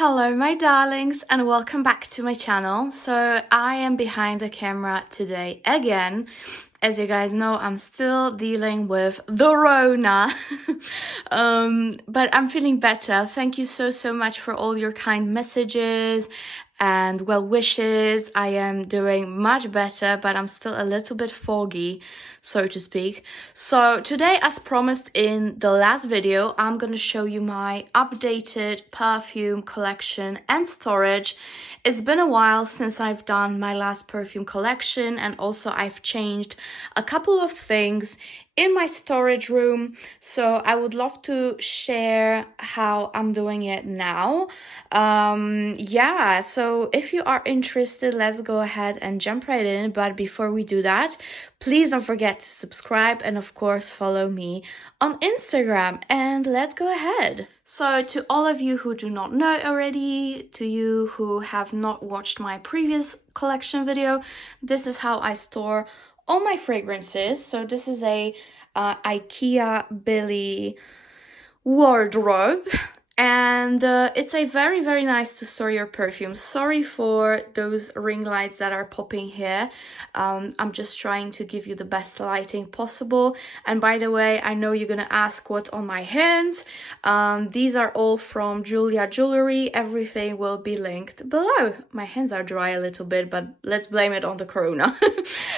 Hello my darlings and welcome back to my channel. So I am behind the camera today again. As you guys know, I'm still dealing with the Rona, but I'm feeling better. Thank you so much for all your kind messages and well wishes. I am doing much better, but I'm still a little bit foggy, so to speak. So today, as promised in the last video, I'm gonna show you my updated perfume collection and storage. It's been a while since I've done my last perfume collection, and also I've changed a couple of things in my storage room, so I would love to share how I'm doing it now. Yeah, so if you are interested, let's go ahead and jump right in. But before we do that, please don't forget to subscribe and of course follow me on Instagram, and let's go ahead. So to all of you who do not know already, to you who have not watched my previous collection video, this is how I store all my fragrances. So this is a IKEA Billy wardrobe, and it's a very nice to store your perfume. Sorry for those ring lights that are popping here. I'm just trying to give you the best lighting possible. And by the way, I know you're gonna ask what's on my hands. These are all from Julia Jewellery. Everything will be linked below. My hands are dry a little bit, but let's blame it on the corona.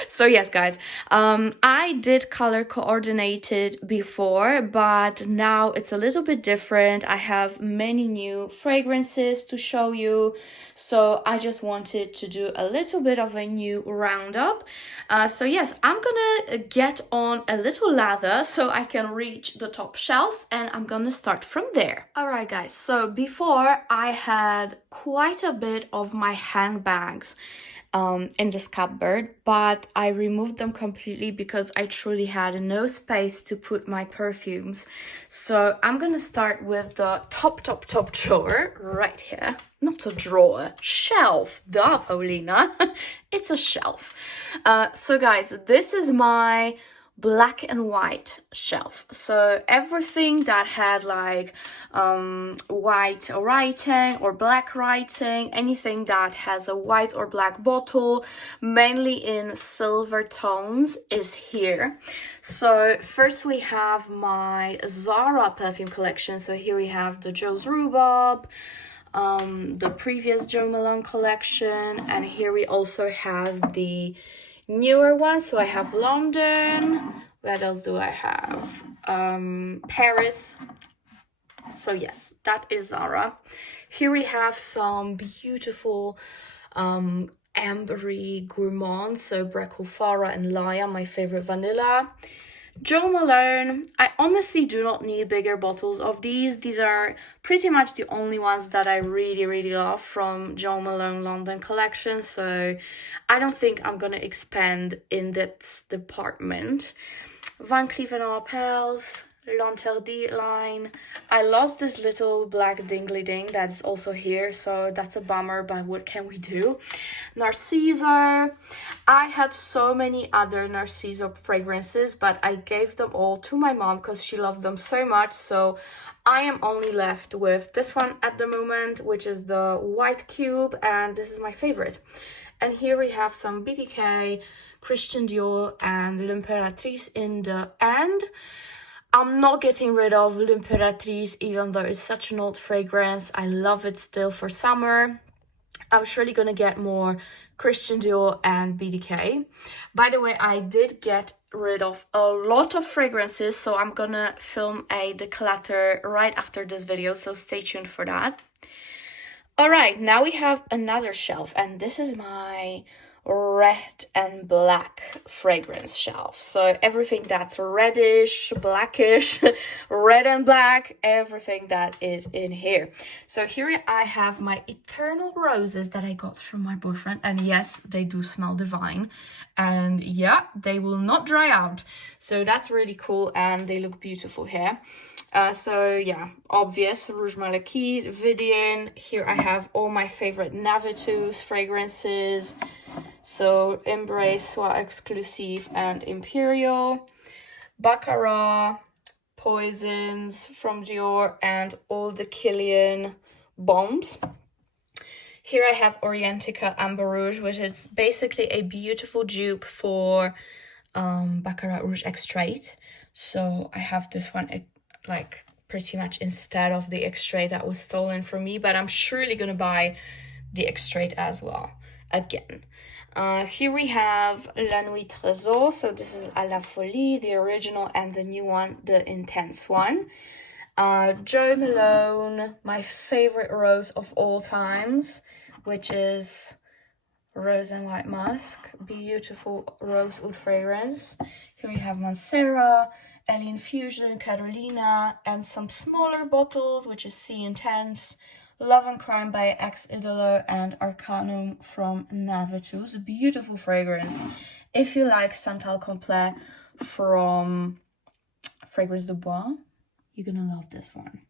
So yes guys, I did color coordinated before, but now it's a little bit different. I have many new fragrances to show you, so I just wanted to do a little bit of a new roundup. So yes, I'm gonna get on a little ladder so I can reach the top shelves, and I'm gonna start from there. Alright guys, so before I had quite a bit of my handbags in this cupboard, but I removed them completely because I truly had no space to put my perfumes. So I'm gonna start with the top drawer right here. Not a drawer, shelf. Duh, Paulina. It's a shelf. So guys, this is my black and white shelf. So everything that had like white writing or black writing, anything that has a white or black bottle, mainly in silver tones, is here. So first we have my Zara perfume collection. So here we have the Joe's Rhubarb, the previous Jo Malone collection, and here we also have the newer ones. So I have London. What else do I have? Paris. So yes, that is Zara. Here we have some beautiful ambery gourmands. So Breco Farah and Laya, my favorite vanilla. Jo Malone, I honestly do not need bigger bottles of these. These are pretty much the only ones that I really love from Jo Malone London collection, so I don't think I'm gonna expand in that department. Van Cleef & Arpels, L'Interdit line. I lost this little black dingly ding that is also here, so that's a bummer, but what can we do? Narciso. I had so many other Narciso fragrances, but I gave them all to my mom because she loves them so much, so I am only left with this one at the moment, which is the white cube, and this is my favorite. And here we have some BTK, Christian Dior, and L'Impératrice in the end. I'm not getting rid of L'Impératrice, even though it's such an old fragrance. I love it still for summer. I'm surely gonna get more Christian Dior and BDK. By the way, I did get rid of a lot of fragrances, so I'm gonna film a declutter right after this video, so stay tuned for that. Alright, now we have another shelf, and this is my red and black fragrance shelf. So everything that's reddish, blackish, red and black, everything that is in here. So here I have my Eternal Roses that I got from my boyfriend, and yes, they do smell divine, and yeah, they will not dry out, so that's really cool, and they look beautiful here. So yeah, obvious, Rouge Malachite, Vidian. Here I have all my favorite NAVITUS fragrances. So Embrace, Sois Exclusive, and Imperial. Baccarat, Poisons from Dior, and all the Kilian bombs. Here I have Orientica Amber Rouge, which is basically a beautiful dupe for Baccarat Rouge Extrait. So I have this one like pretty much instead of the Extrait that was stolen from me, but I'm surely gonna buy the Extrait as well again. Here we have La Nuit Trésor. So this is à la Folie, the original, and the new one, the intense one. Jo Malone, my favorite rose of all times, which is Rose and White Musk. Beautiful rose oud fragrance. Here we have Mancera, Ellie Infusion, Carolina, and some smaller bottles, which is C Intense, Love and Crime by ITALO, and Arcanum from NAVITUS. A beautiful fragrance. If you like Santal Complet from Fragrance de Bois, you're gonna love this one.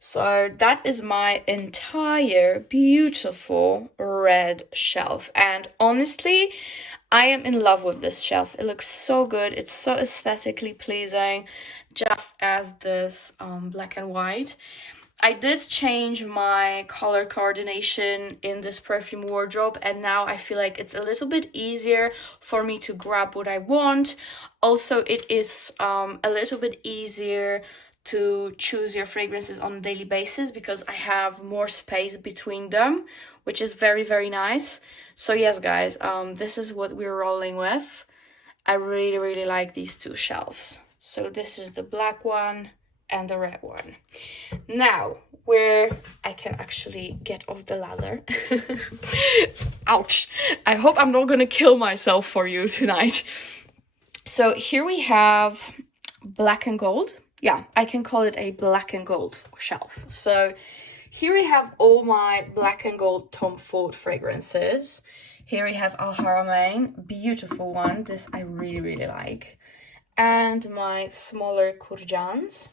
So that is my entire beautiful red shelf, and honestly I am in love with this shelf. It looks so good. It's so aesthetically pleasing, just as this black and white. I did change my color coordination in this perfume wardrobe, and now I feel like it's a little bit easier for me to grab what I want. Also, it is a little bit easier to choose your fragrances on a daily basis because I have more space between them, which is very, very nice. So yes, guys, this is what we're rolling with. I really, really like these two shelves. So this is the black one and the red one. Now, where I can actually get off the ladder. Ouch. I hope I'm not gonna kill myself for you tonight. So here we have black and gold. Yeah, I can call it a black and gold shelf. So here we have all my black and gold Tom Ford fragrances. Here we have Al Haramain, beautiful one. This I really, really like. And my smaller Kurjans.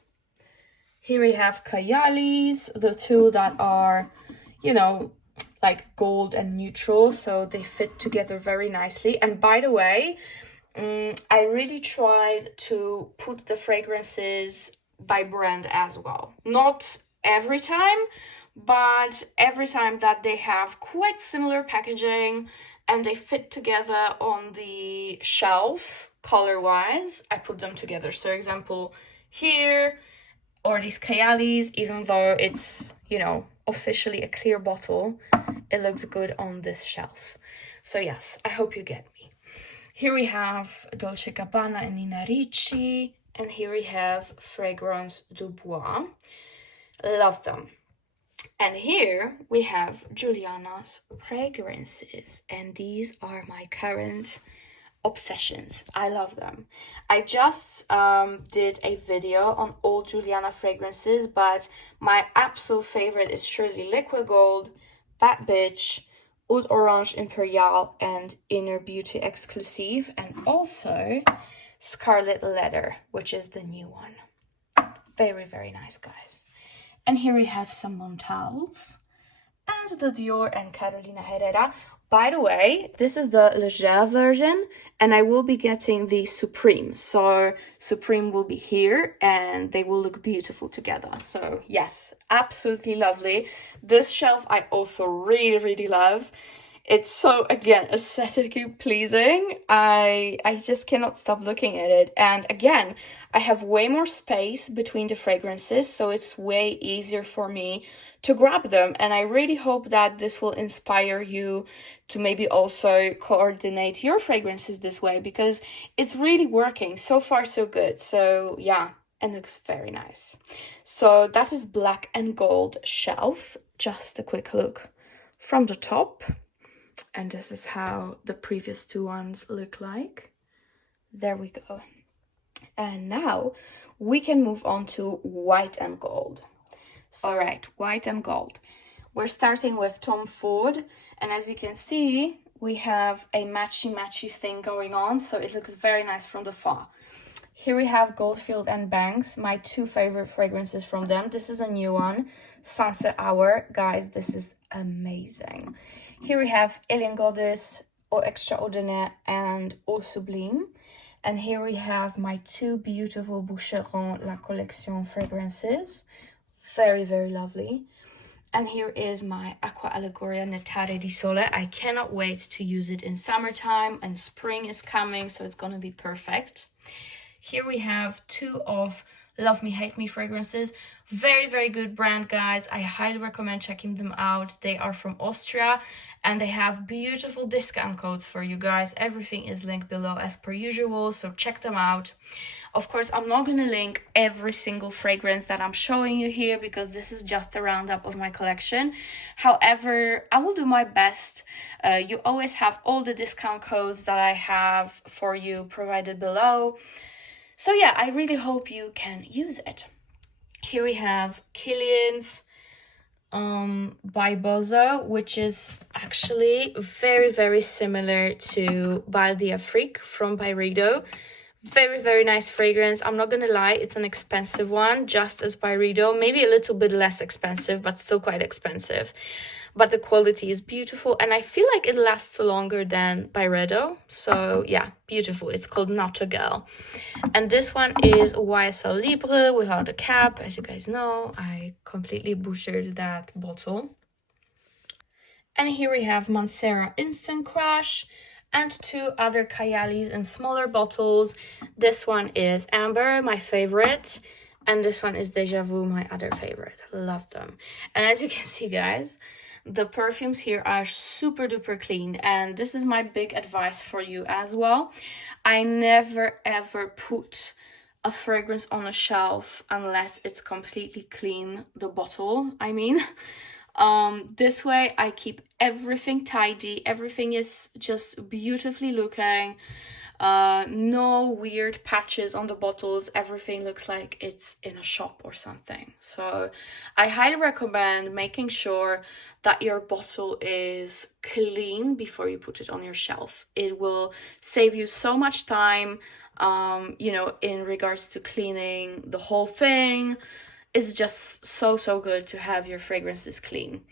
Here we have Kayalis, the two that are, you know, like gold and neutral. So they fit together very nicely. And by the way, I really tried to put the fragrances by brand as well. Not every time, but every time that they have quite similar packaging and they fit together on the shelf color-wise, I put them together. So example, here, or these Kayalis, even though it's, you know, officially a clear bottle, it looks good on this shelf. So yes, I hope you get me. Here we have Dolce & Gabbana and Nina Ricci, and here we have Fragrance du Bois. Love them. And here we have JULIANNA'S fragrances, and these are my current obsessions. I love them. I just did a video on all JULIANNA fragrances, but my absolute favorite is surely Liquid Gold, Bad Bitch, Oud Orange Imperial, and Inner Beauty Exclusive, and also Scarlet Leather, which is the new one. Very, very nice, guys. And here we have some Montals and the Dior and Carolina Herrera. By the way, this is the Leger version, and I will be getting the Supreme. So Supreme will be here, and they will look beautiful together. So yes, absolutely lovely. This shelf I also really, really love. It's so, again, aesthetically pleasing. I just cannot stop looking at it. And again, I have way more space between the fragrances, so it's way easier for me to grab them. And I really hope that this will inspire you to maybe also coordinate your fragrances this way, because it's really working. So far, so good. So yeah, and looks very nice. So that is black and gold shelf. Just a quick look from the top. And this is how the previous two ones look like. There we go. And now we can move on to white and gold. So, all right, white and gold. We're starting with Tom Ford. And as you can see, we have a matchy-matchy thing going on. So it looks very nice from the far. Here we have Goldfield and Banks, my two favorite fragrances from them. This is a new one, Sunset Hour. Guys, this is amazing. Here we have Alien Goddess, Eau Extraordinaire, and Eau Sublime. And here we have my two beautiful Boucheron La Collection fragrances. Very, very lovely. And here is my Acqua Allegoria Nettare di Sole. I cannot wait to use it in summertime, and spring is coming, so it's gonna be perfect. Here we have two of Love Me, Hate Me fragrances. Very, very good brand, guys. I highly recommend checking them out. They are from Austria, and they have beautiful discount codes for you guys. Everything is linked below as per usual, so check them out. Of course, I'm not going to link every single fragrance that I'm showing you here because this is just a roundup of my collection. However, I will do my best. You always have all the discount codes that I have for you provided below. So yeah, I really hope you can use it. Here we have Kilian's by Bozo, which is actually very, very similar to Bal d'Afrique from Byredo. Very, very nice fragrance. I'm not gonna lie, it's an expensive one, just as Byredo. Maybe a little bit less expensive, but still quite expensive. But the quality is beautiful, and I feel like it lasts longer than Byredo. So yeah, beautiful. It's called Notre Girl. And this one is Ysl Libra without a cap. As you guys know, I completely butchered that bottle. And here we have Mancera Instant Crush and two other Kayalis in smaller bottles. This one is Amber, my favorite, and this one is Deja Vu, my other favorite. Love them. And as you can see, guys, the perfumes here are super duper clean, and this is my big advice for you as well. I never ever put a fragrance on a shelf unless it's completely clean, the bottle, I mean. This way I keep everything tidy, everything is just beautifully looking, no weird patches on the bottles, everything looks like it's in a shop or something. So I highly recommend making sure that your bottle is clean before you put it on your shelf. It will save you so much time, you know, in regards to cleaning the whole thing. It's just so good to have your fragrances clean.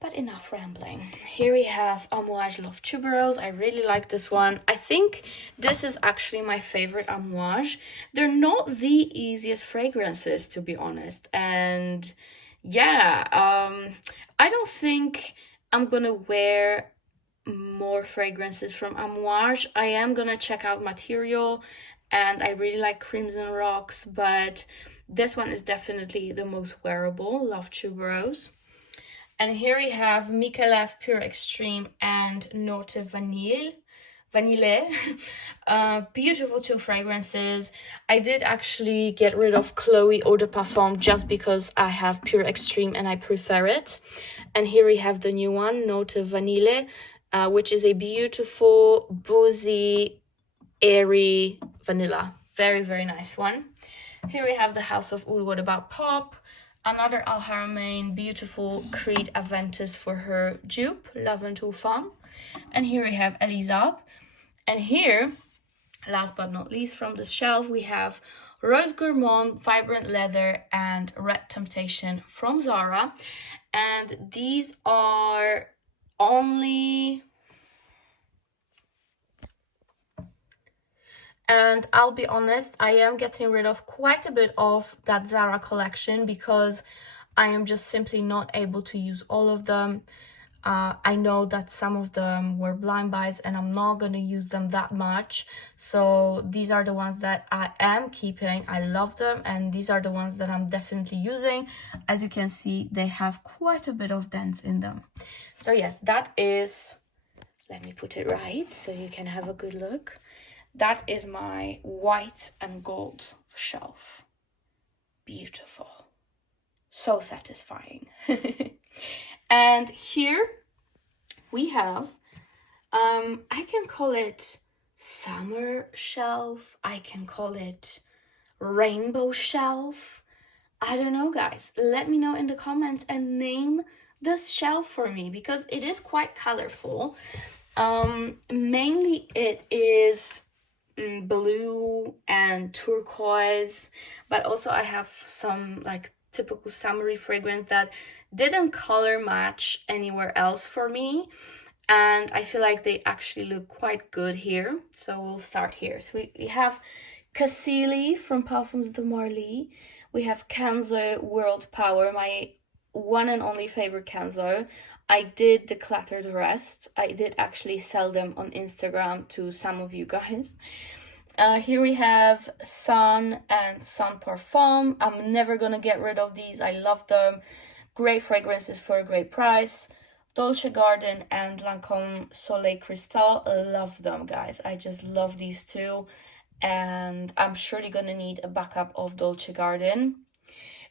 But enough rambling. Here we have Amouage Love Tuberose. I really like this one. I think this is actually my favorite Amouage. They're not the easiest fragrances, to be honest. And yeah, I don't think I'm gonna wear more fragrances from Amouage. I am gonna check out Material, and I really like Crimson Rocks, but this one is definitely the most wearable, Love Tuberose. And here we have Michelev Pure Extreme and Note Vanille. Beautiful two fragrances. I did actually get rid of Chloe Eau de Parfum just because I have Pure Extreme and I prefer it. And here we have the new one, Note Vanille, which is a beautiful, boozy, airy vanilla. Very, very nice one. Here we have the House of Oud. What About Pop? Another Al Haramain, beautiful Creed Aventus for her dupe, Laventille Femme. And here we have Elisab. And here, last but not least from the shelf, we have Rose Gourmand, Vibrant Leather, and Red Temptation from Zara. And these are only... And I'll be honest, I am getting rid of quite a bit of that Zara collection because I am just simply not able to use all of them. I know that some of them were blind buys and I'm not going to use them that much. So these are the ones that I am keeping. I love them, and these are the ones that I'm definitely using. As you can see, they have quite a bit of dents in them. So yes, that is... Let me put it right so you can have a good look. That is my white and gold shelf. Beautiful. So satisfying. And here we have, I can call it summer shelf. I can call it rainbow shelf. I don't know, guys. Let me know in the comments and name this shelf for me because it is quite colorful. Mainly it is blue and turquoise, but also I have some like typical summery fragrance that didn't color match anywhere else for me, and I feel like they actually look quite good here. So we'll start here. So we have Cassili from Parfums de Marly. We have Kenzo World Power, my one and only favorite Kenzo. I did declutter the rest. I did actually sell them on Instagram to some of you guys. Here we have Sun and Sun Parfum. I'm never gonna get rid of these. I love them. Great fragrances for a great price. Dolce Garden and Lancome Soleil Crystal. Love them, guys. I just love these two. And I'm surely gonna need a backup of Dolce Garden.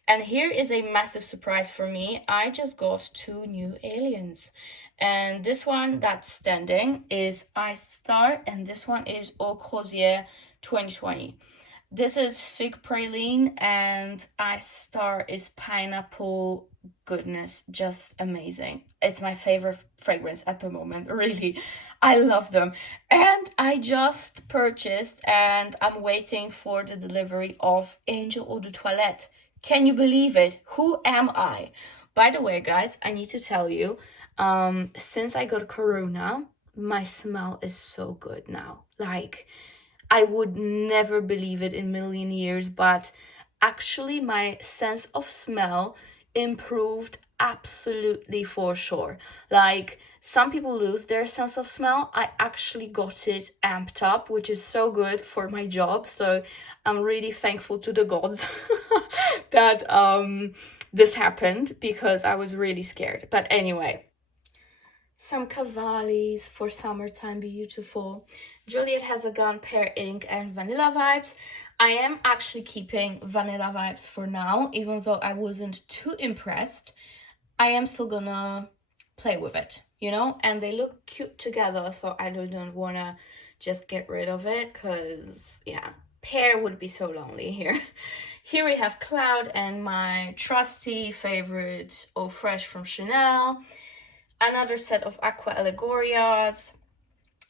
And here is a massive surprise for me. I just got 2 new aliens. And this one that's standing is Ice Star, and this one is Eau Croisière 2020. This is Fig Praline, and Ice Star is Pineapple. Goodness, just amazing. It's my favorite fragrance at the moment, really. I love them. And I just purchased, and I'm waiting for the delivery of Angel Eau de Toilette. Can you believe it? Who am I? By the way, guys, I need to tell you, since I got corona, my smell is so good now. Like, I would never believe it in a million years, but actually my sense of smell improved absolutely for sure. Like, some people lose their sense of smell. I actually got it amped up, which is so good for my job. So I'm really thankful to the gods that this happened, because I was really scared. But anyway, some Cavallis for summertime, beautiful. Juliet has a gun, Pear Ink, and Vanilla Vibes. I am actually keeping Vanilla Vibes for now, even though I wasn't too impressed. I am still gonna play with it, you know? And they look cute together, so I don't wanna just get rid of it, because, yeah, Pear would be so lonely here. Here we have Cloud and my trusty favorite Eau Fraiche from Chanel. Another set of Aqua Allegorias.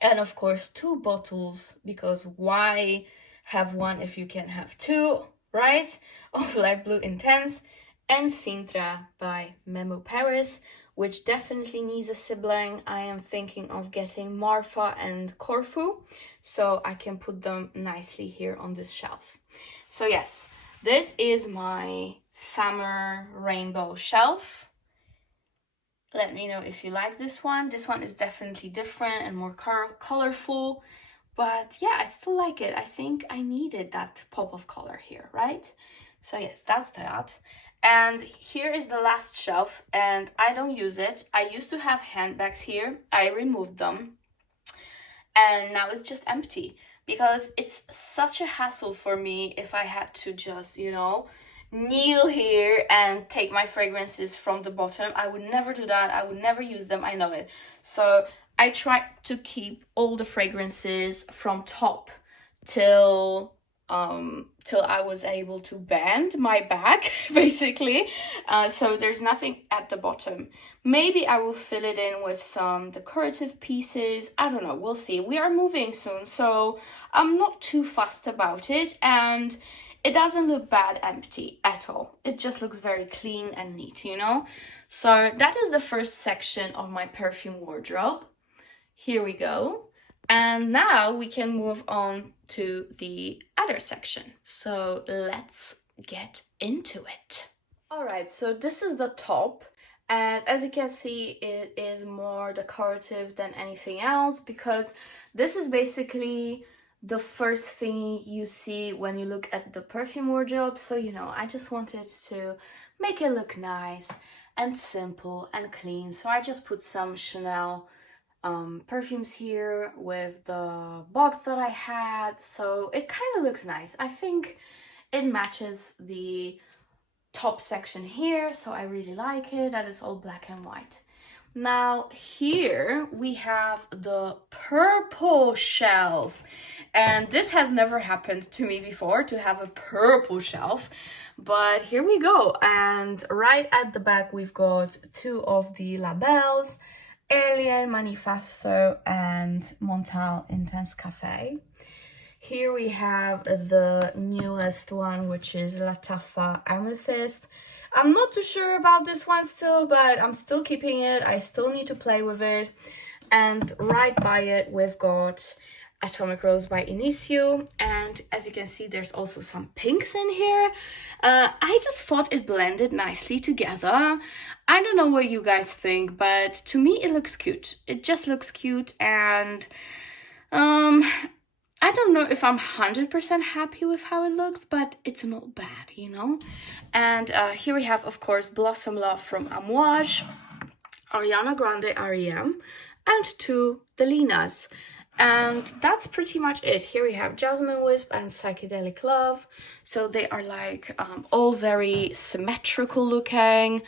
And of course, 2 bottles, because why have one if you can have 2, right? Of Light Blue Intense and Sintra by Memo Paris, which definitely needs a sibling. I am thinking of getting Marfa and Corfu, so I can put them nicely here on this shelf. So yes, this is my summer rainbow shelf. Let me know if you like this one. This one is definitely different and more colorful. But yeah, I still like it. I think I needed that pop of color here, right? So yes, that's that. And here is the last shelf, and I don't use it. I used to have handbags here. I removed them. And now it's just empty, because it's such a hassle for me if I had to just, you know, kneel here and take my fragrances from the bottom. I would never do that. I would never use them. I know it. So I tried to keep all the fragrances from top till I was able to bend my bag, basically. So there's nothing at the bottom. Maybe I will fill it in with some decorative pieces. I don't know. We'll see. We are moving soon, so I'm not too fussed about it. And it doesn't look bad empty at all. It just looks very clean and neat, you know? So that is the first section of my perfume wardrobe. Here we go. And now we can move on to the other section. So let's get into it. All right, so this is the top. And as you can see, it is more decorative than anything else, because this is basically the first thing you see when you look at the perfume wardrobe. So, you know, I just wanted to make it look nice and simple and clean. So I just put some Chanel perfumes here with the box that I had. So it kind of looks nice. I think it matches the top section here. So I really like it. That is all black and white. Now here we have the purple shelf, and this has never happened to me before, to have a purple shelf, but here we go. And right at the back we've got 2 of the labels, Alien, Manifesto, and Montal Intense Cafe. Here we have the newest one, which is Lattafa Amethyst. I'm not too sure about this one still, but I'm still keeping it. I still need to play with it. And right by it, we've got Atomic Rose by Initio. And as you can see, there's also some pinks in here. I just thought it blended nicely together. I don't know what you guys think, but to me it looks cute. It just looks cute, and I don't know if I'm 100% happy with how it looks, but it's not bad, you know? And here we have, of course, Blossom Love from Amouage, Ariana Grande REM, and two Paulina's. And that's pretty much it. Here we have Jasmine Wisp and Psychedelic Love. So they are like all very symmetrical looking.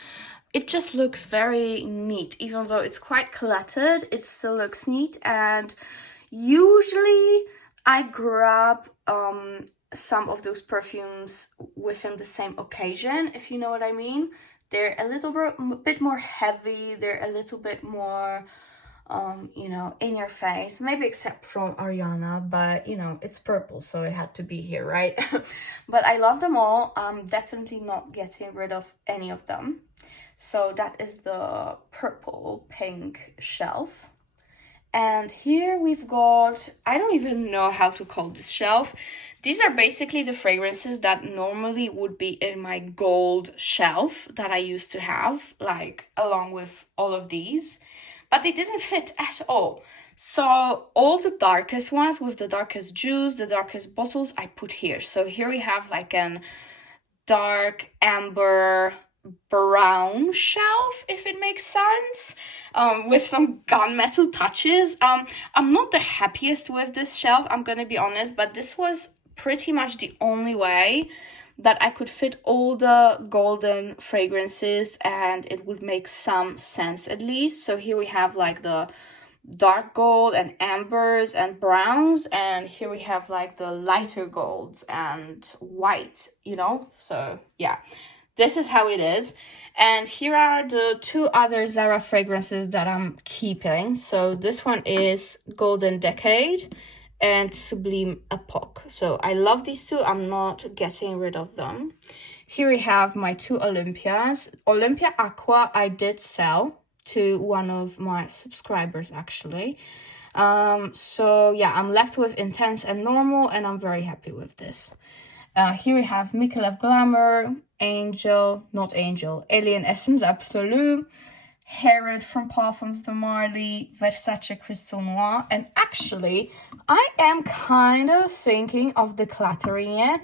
It just looks very neat. Even though it's quite cluttered, it still looks neat. And usually I grab some of those perfumes within the same occasion, if you know what I mean. They're a little bit more heavy. They're a little bit more you know, in your face, maybe except from Ariana, but you know, it's purple, so it had to be here, right? But I love them all. I'm definitely not getting rid of any of them. So that is the purple pink shelf. And here we've got, I don't even know how to call this shelf. These are basically the fragrances that normally would be in my gold shelf that I used to have, like along with all of these. But they didn't fit at all. So all the darkest ones with the darkest juice, the darkest bottles, I put here. So here we have like an dark amber brown shelf, if it makes sense, with some gunmetal touches. I'm not the happiest with this shelf, I'm gonna be honest, but this was pretty much the only way that I could fit all the golden fragrances and it would make some sense at least. So here we have like the dark gold and ambers and browns, and here we have like the lighter golds and white, you know? So yeah, this is how it is. And here are the two other Zara fragrances that I'm keeping. So this one is Golden Decade and Sublime Epoch. So I love these two. I'm not getting rid of them. Here we have my two Olympias. Olympia Aqua I did sell to one of my subscribers actually. So yeah, I'm left with Intense and Normal, and I'm very happy with this. Here we have Michelet Glamour, Alien Essence Absolue, Herod from Parfums de Marly, Versace Crystal Noir, and actually, I am kind of thinking of decluttering it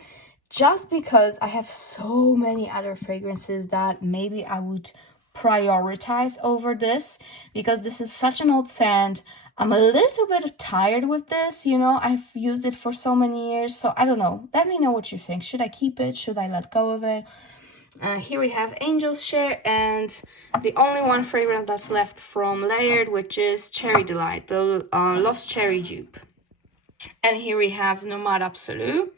just because I have so many other fragrances that maybe I would prioritize over this, because this is such an old scent. I'm a little bit tired with this, you know, I've used it for so many years, so I don't know. Let me know what you think. Should I keep it? Should I let go of it? Here we have Angel's Share, and the only one fragrance that's left from Layered, which is Cherry Delight, the Lost Cherry dupe. And here we have Nomad Absolue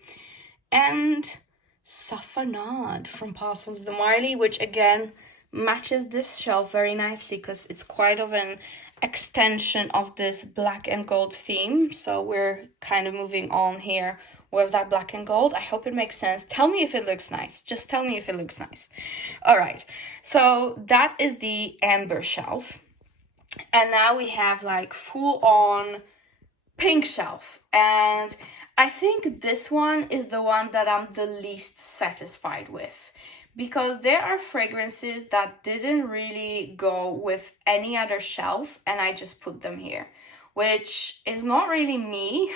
and Safanad from Parfums de Marly, which again matches this shelf very nicely because it's quite of an extension of this black and gold theme. So we're kind of moving on here with that black and gold. I hope it makes sense. Tell me if it looks nice. Just tell me if it looks nice. All right, so that is the amber shelf. And now we have like full on pink shelf. And I think this one is the one that I'm the least satisfied with, because there are fragrances that didn't really go with any other shelf and I just put them here, which is not really me.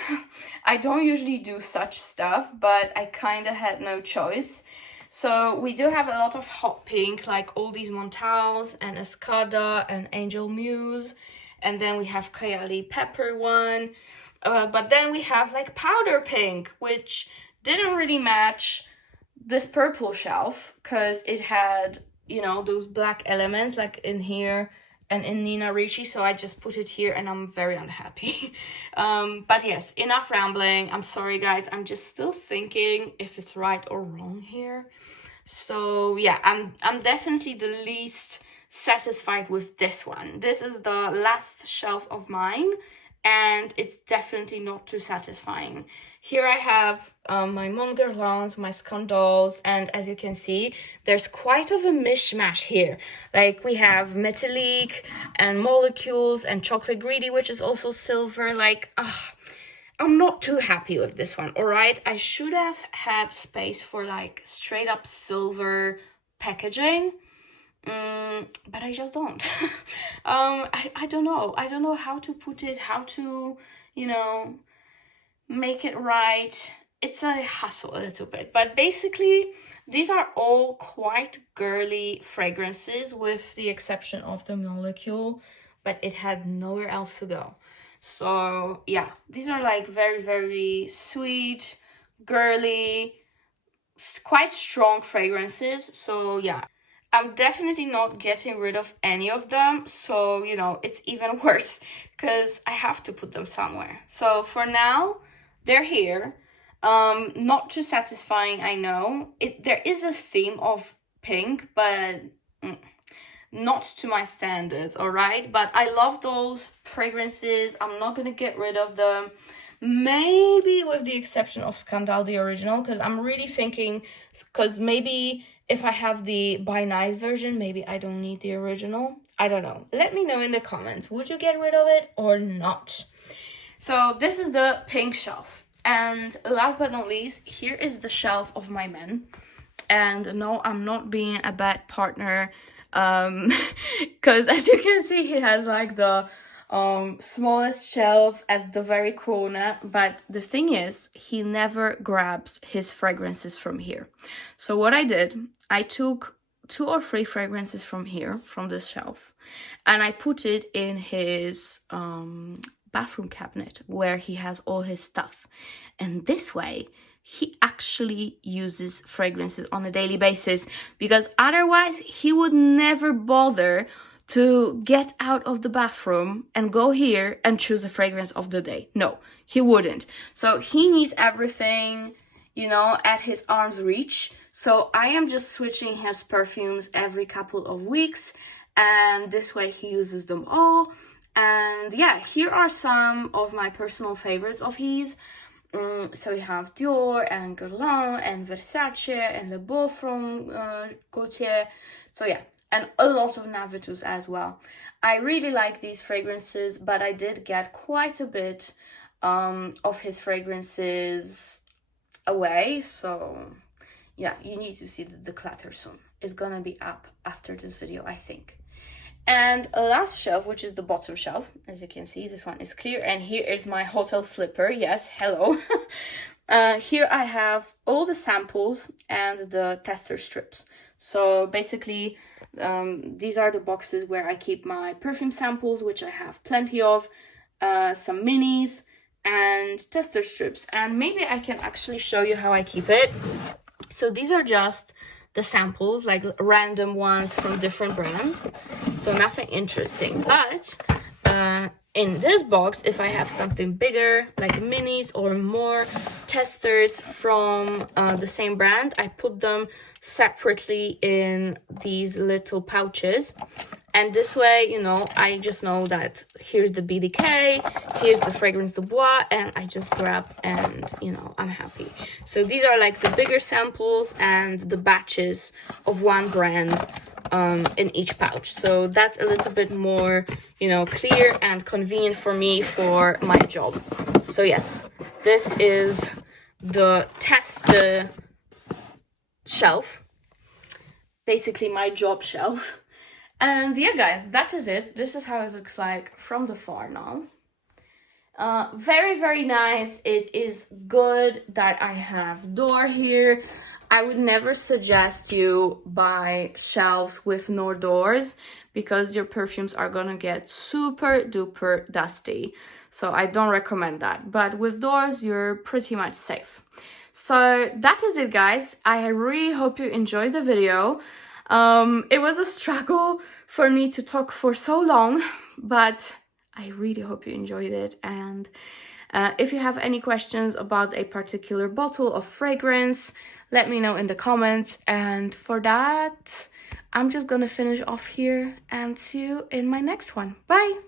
I don't usually do such stuff, but I kind of had no choice. So we do have a lot of hot pink, like all these Montals and Escada and Angel Muse. And then we have Kayali Pepper one. But then we have like powder pink, which didn't really match this purple shelf because it had, you know, those black elements like in here and in Nina Ricci, so I just put it here and I'm very unhappy. But yes, enough rambling. I'm sorry guys, I'm just still thinking if it's right or wrong here. So yeah, I'm definitely the least satisfied with this one. This is the last shelf of mine and it's definitely not too satisfying. Here I have my Mon Guerlains, my Scandals, and as you can see, there's quite of a mishmash here. Like we have Metallique and Molecules and Chocolate Greedy, which is also silver. Like, I'm not too happy with this one, all right? I should have had space for like straight up silver packaging, but I just don't. I don't know. I don't know how to put it, how to, you know, make it right. It's a hassle a little bit, but basically these are all quite girly fragrances with the exception of the molecule, but it had nowhere else to go. So yeah, these are like very, very sweet, girly, quite strong fragrances. So yeah, I'm definitely not getting rid of any of them. So, you know, it's even worse because I have to put them somewhere. So for now, they're here. Not too satisfying, I know. There is a theme of pink, but not to my standards, all right? But I love those fragrances. I'm not gonna get rid of them. Maybe with the exception of Scandal, the original, because I'm really thinking, because maybe if I have the by night version, maybe I don't need the original. I don't know. Let me know in the comments. Would you get rid of it or not? So this is the pink shelf. And last but not least, here is the shelf of my men. And no, I'm not being a bad partner, because as you can see, he has like the smallest shelf at the very corner, but the thing is, he never grabs his fragrances from here. So what I did, I took 2 or 3 fragrances from here, from this shelf, and I put it in his bathroom cabinet where he has all his stuff. And this way he actually uses fragrances on a daily basis, because otherwise he would never bother to get out of the bathroom and go here and choose a fragrance of the day. No, he wouldn't. So he needs everything, you know, at his arm's reach. So I am just switching his perfumes every couple of weeks, and this way he uses them all. And yeah, here are some of my personal favorites of his. So we have Dior and Guerlain and Versace and Le Beau from Gaultier. So yeah, and a lot of NAVITUS as well. I really like these fragrances, but I did get quite a bit of his fragrances away. So yeah, you need to see the clutter soon. It's gonna be up after this video, I think. And last shelf, which is the bottom shelf, as you can see, this one is clear. And here is my hotel slipper. Yes, hello. Here I have all the samples and the tester strips. So basically, these are the boxes where I keep my perfume samples, which I have plenty of, some minis and tester strips. And maybe I can actually show you how I keep it. So these are just the samples, like random ones from different brands, so nothing interesting. But in this box, if I have something bigger like minis or more testers from the same brand, I put them separately in these little pouches. And this way, you know, I just know that here's the BDK, here's the Fragrance du Bois, and I just grab and, you know, I'm happy. So these are like the bigger samples and the batches of one brand in each pouch. So that's a little bit more, you know, clear and convenient for me for my job. So yes, this is the test shelf, basically my job shelf. And yeah, guys, that is it. This is how it looks like from the far now. Very, very nice. It is good that I have door here. I would never suggest you buy shelves with no doors, because your perfumes are gonna get super duper dusty. So I don't recommend that. But with doors, you're pretty much safe. So that is it, guys. I really hope you enjoyed the video. It was a struggle for me to talk for so long, but I really hope you enjoyed it. And if you have any questions about a particular bottle of fragrance, let me know in the comments. And for that, I'm just gonna finish off here and see you in my next one. Bye!